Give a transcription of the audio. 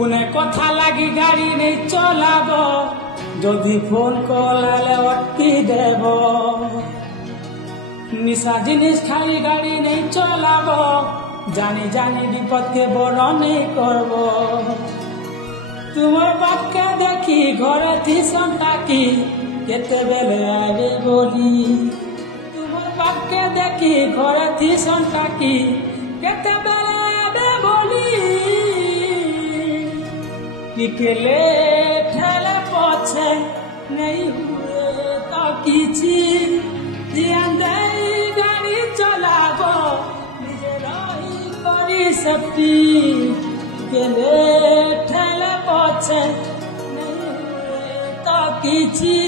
पुणे कथा लगी गाड़ी नहीं चलाब जदि फोन कलाले अटकी देव निशा जिनिस खाली गाड़ी नहीं चलाब जानी जानी विपद के बरण नहीं करब तुमर बाप के देखी घरे थी संताकी केते बेले आवे बोली तुमर बाप के देखी घरे थी संताकी केते बेले आवे बोली टिकले ठेले पछे नहीं हुए तो किछि जियान दे गाड़ी चलाबो निजे रही करी सकती टिकले ठेले पछे नहीं हुए तो किछि